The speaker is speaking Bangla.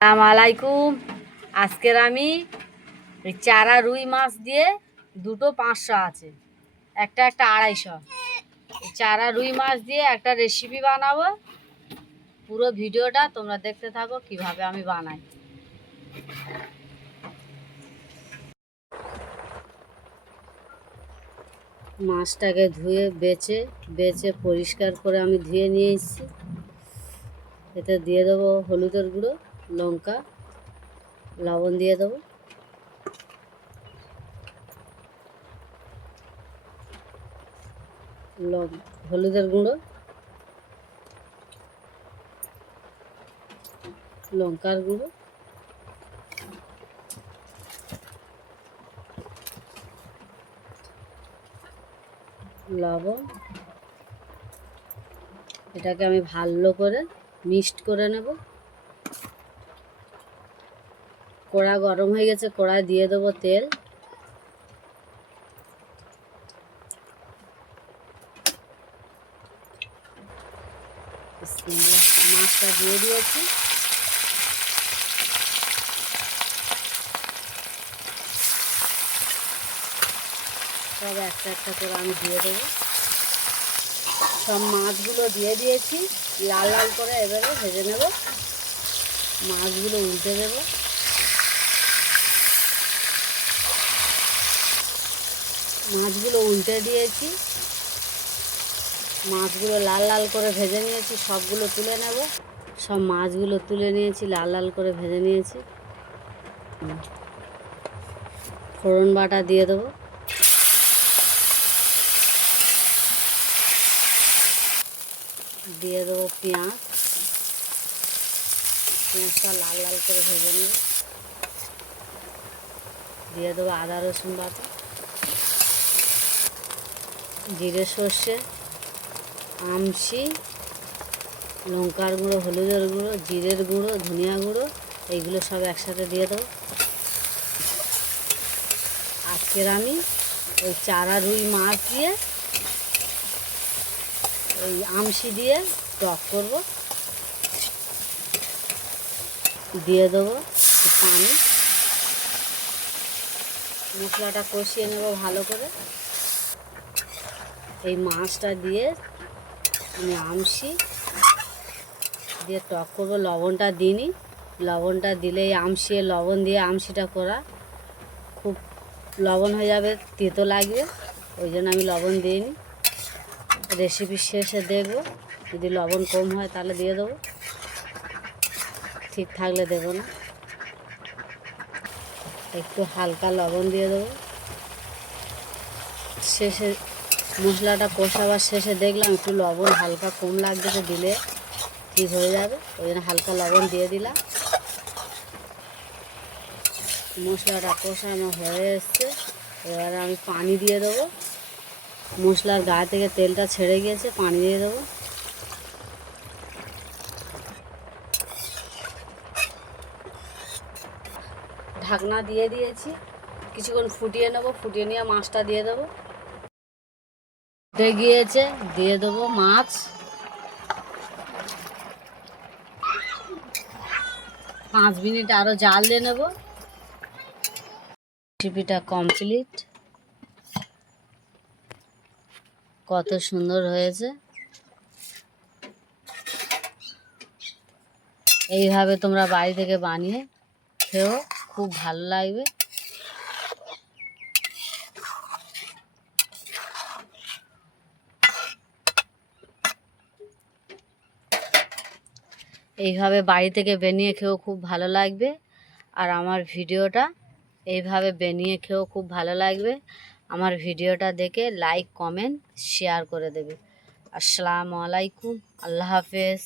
আসসালামু আলাইকুম। আজকের আমি চারা রুই মাছ দিয়ে দুটো 500 আছে, একটা 250। চারা রুই মাছ দিয়ে একটা রেসিপি বানাবো। পুরো ভিডিওটা তোমরা দেখতে থাকো কিভাবে আমি বানাই। মাছটাকে ধুয়ে বেছে বেছে পরিষ্কার করে আমি ধুয়ে নিয়ে এসেছি। এতে দিয়ে দেবো হলুদের গুঁড়ো, লঙ্কা, লবণ দিয়ে দেবো। হলুদের গুঁড়ো, লঙ্কার গুঁড়ো, লবণ। এটাকে আমি ভালো করে মিক্সড করে নেব। কড়া গরম হয়ে গেছে, কড়ায় দিয়ে দেবো তেল। মাছটা দিয়ে দিয়েছি। সব একটা একটা করে আমি দিয়ে দেবো। সব মাছগুলো দিয়ে দিয়েছি, লাল লাল করে এবারে ভেজে নেব। মাছগুলো উল্টে দেব। মাছগুলো উল্টে দিয়েছি, মাছগুলো লাল লাল করে ভেজে নিয়েছি। সবগুলো তুলে নেব। সব মাছগুলো তুলে নিয়েছি, লাল লাল করে ভেজে নিয়েছি। ফোড়ন বাটা দিয়ে দেবো। দিয়ে দেবো পেঁয়াজ। পেঁয়াজটা লাল লাল করে ভেজে নেব। দিয়ে দেবো আদা রসুন বাটা, জিরে সর্ষে, আমশি, লঙ্কার গুঁড়ো, হলুদের গুঁড়ো, জিরের গুঁড়ো, ধনিয়া গুঁড়ো, এইগুলো সব একসাথে দিয়ে দেবো। আজকের আমি ওই চারা রুই মাছ দিয়ে ওই আমশি দিয়ে টক করব। দিয়ে দেবো পানি। মশলাটা কষিয়ে নেব ভালো করে। এই মাছটা দিয়ে আমি আমশি দিয়ে টক করব। লবণটা দিইনি, লবণটা দিলেই আমশিয়ে লবণ দিয়ে আমশিটা করা খুব লবণ হয়ে যাবে, তেতো লাগবে, ওই জন্য আমি লবণ দিইনি। রেসিপির শেষে দেখব, যদি লবণ কম হয় তাহলে দিয়ে দেবো, ঠিক থাকলে দেবো না। একটু হালকা লবণ দিয়ে দেবো। শেষে মশলাটা কষাবার শেষে দেখলাম একটু লবণ হালকা কম লাগছে, দিলে ঠিক হয়ে যাবে, ওই জন্য হালকা লবণ দিয়ে দিলাম। মশলাটা কষানো হয়ে এসছে, এবারে আমি পানি দিয়ে দেবো। মশলার গা থেকে তেলটা ছেড়ে গিয়েছে, পানি দিয়ে দেবো। ঢাকনা দিয়ে দিয়েছি, কিছুক্ষণ ফুটিয়ে নেব। ফুটিয়ে নিয়ে মাছটা দিয়ে দেবো। ফুটে গিয়েছে, দিয়ে দেবো মাছ। 5 মিনিট আরও জাল দিয়ে নেব। রেসিপিটা কমপ্লিট। কত সুন্দর হয়েছে। এইভাবে তোমরা বাড়ি থেকে বানিয়ে খেও, খুব ভালো লাগবে। এইভাবে বাড়ি থেকে বানিয়ে খেও, খুব ভালো লাগবে। আর আমার ভিডিওটা এইভাবে বানিয়ে খেও, খুব ভালো লাগবে। আমার ভিডিওটা দেখে লাইক, কমেন্ট, শেয়ার করে দেবে। আসসালামু আলাইকুম, আল্লাহ হাফেজ।